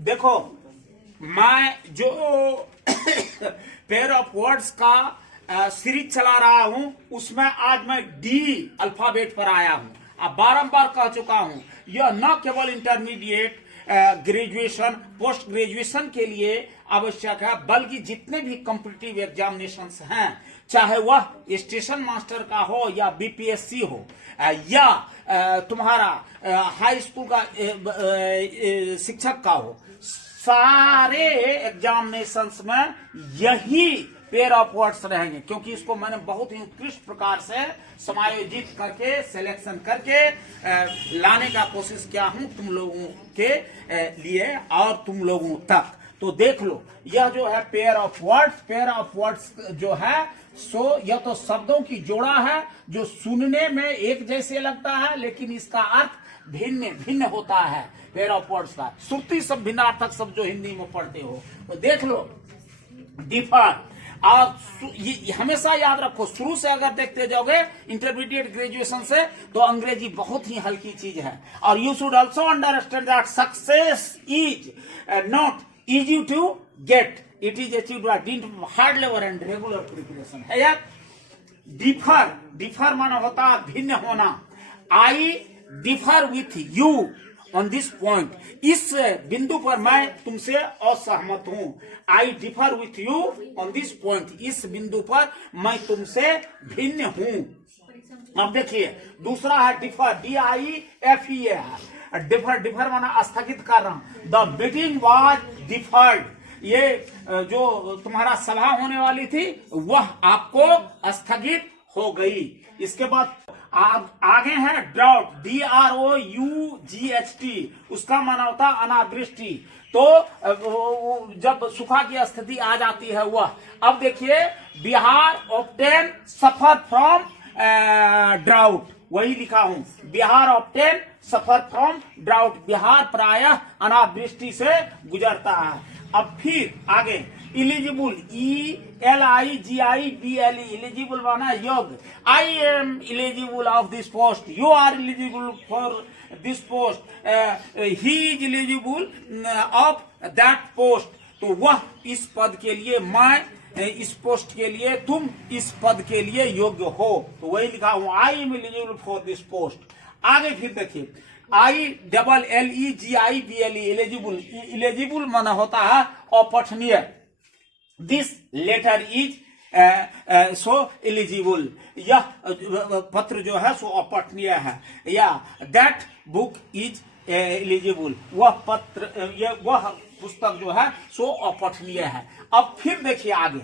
देखो मैं जो पेयर ऑफ वर्ड्स का सीरीज चला रहा हूं उसमें आज मैं डी अल्फाबेट पर आया हूं। अब बारंबार कह चुका हूं यह न केवल इंटरमीडिएट ग्रेजुएशन पोस्ट ग्रेजुएशन के लिए आवश्यक है बल्कि जितने भी कॉम्पिटिटिव एग्जामिनेशंस हैं चाहे वह स्टेशन मास्टर का हो या बीपीएससी हो या तुम्हारा हाई स्कूल का शिक्षक का हो, सारे एग्जामिनेशंस में यही पेयर ऑफ वर्ड्स रहेंगे क्योंकि इसको मैंने बहुत ही उत्कृष्ट प्रकार से समायोजित करके सिलेक्शन करके लाने का कोशिश किया हूं तुम लोगों के लिए और तुम लोगों तक। तो देख लो यह जो है पेयर ऑफ वर्ड्स जो है सो यह तो शब्दों की जोड़ा है जो सुनने में एक जैसे लगता है लेकिन इसका अर्थ भिन्न भिन्न होता है। पेयर ऑफ वर्ड्स का श्रुति सब भिन्नार्थक शब्द जो हिंदी में पढ़ते हो तो देख लो डिफर। और ये हमेशा याद रखो शुरू से अगर देखते जाओगे इंटरमीडिएट ग्रेजुएशन से तो अंग्रेजी बहुत ही हल्की चीज है। और you should also understand that success is not easy to get, it is achieved by hard labour and regular preparation है यार। डिफर माना होता है भिन्न होना। I differ with you on this point, इस बिंदु पर मैं तुमसे असहमत हूं। I differ with you on this point, इस बिंदु पर मैं तुमसे भिन्न हूं। अब देखिए दूसरा है डिफर, DIFE है। डिफर माना स्थगित करना। द मीटिंग वाज डिफर्ड, ये जो तुम्हारा सभा होने वाली थी वह आपको स्थगित हो गई। इसके बाद आगे है ड्राउट, DROUGHT, उसका माना होता अनावृष्टि। तो जब सूखा की स्थिति आ जाती है वह। अब देखिए Bihar obtain suffer from drought, वही लिखा हूं Bihar obtain suffer from drought, Bihar प्रायः अनावृष्टि से गुजरता है। अब फिर आगे इलिजिबल, ELIGIBLE, इलिजिबल माना योग्य। I am eligible of this post, you are eligible for this post, he is eligible of that post. तो वह इस पद के लिए, मैं इस पोस्ट के लिए, तुम इस पद के लिए योग्य हो। तो वही लिखा हूं I am eligible for this post. आगे फिर देखिए IEEGIBLE, इलिजिबल माना होता है अपठनीय। This letter is so illegible, यह पत्र जो है सो अपठनीय है। या दैट बुक इज इलिजिबल, वह पत्र वह पुस्तक जो है सो अपठनीय है। अब फिर देखिए आगे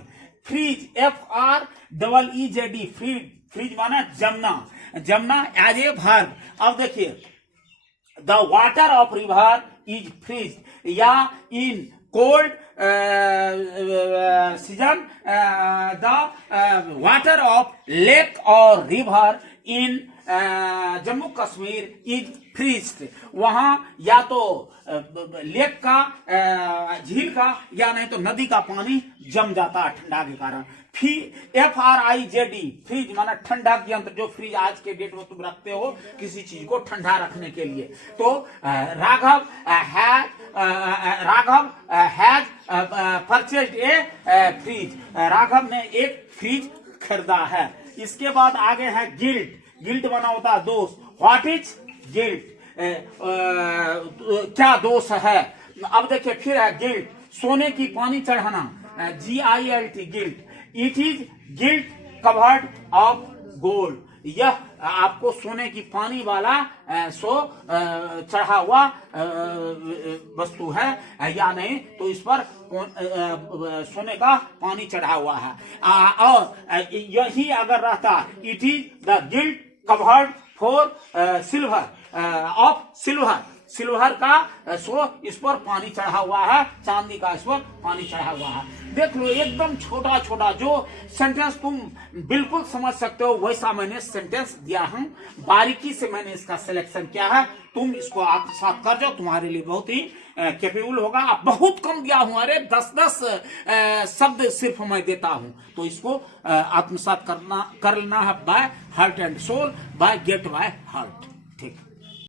फ्रीज, FREEZD, फ्रीज माना जमना एज ए वर्ब। अब देखिए the water of river is freeze, या in cold season the water of lake और river in Jammu Kashmir is freezed. वहां या तो लेक का, झील का, या नहीं तो नदी का पानी जम जाता है ठंडा के कारण। FRIZD, फ्रीज माना ठंडा यंत्र, जो फ्रीज आज के डेट में तुम रखते हो किसी चीज को ठंडा रखने के लिए। तो Raghav has purchased a fridge, Raghav ने एक फ्रीज खरीदा है। इसके बाद आगे है गिल्ट बना होता है दोष। व्हाट इज गिल्ट, क्या दोष है। अब देखिए फिर है गिल्ट, सोने की पानी चढ़ाना, GILT, guilt. It is guilt covered of gold, यह आपको सोने की पानी वाला चढ़ा हुआ वस्तु है या नहीं तो इस पर सोने का पानी चढ़ा हुआ है। और यही अगर रहता it is the guilt covered for silver of silver का सो इस पर पानी चढ़ा हुआ है, चांदी का इस पर पानी चढ़ा हुआ है। देख लो एकदम छोटा छोटा जो सेंटेंस तुम बिल्कुल समझ सकते हो वैसा मैंने सेंटेंस दिया हूं। बारीकी से मैंने इसका सिलेक्शन किया है, तुम इसको आत्मसात कर जाओ, तुम्हारे लिए बहुत ही कैपेबल होगा। आप बहुत कम दिया हूं, अरे 10 शब्द सिर्फ मैं देता हूं, तो इसको आत्मसात कर लेना है by heart and soul, by get by heart.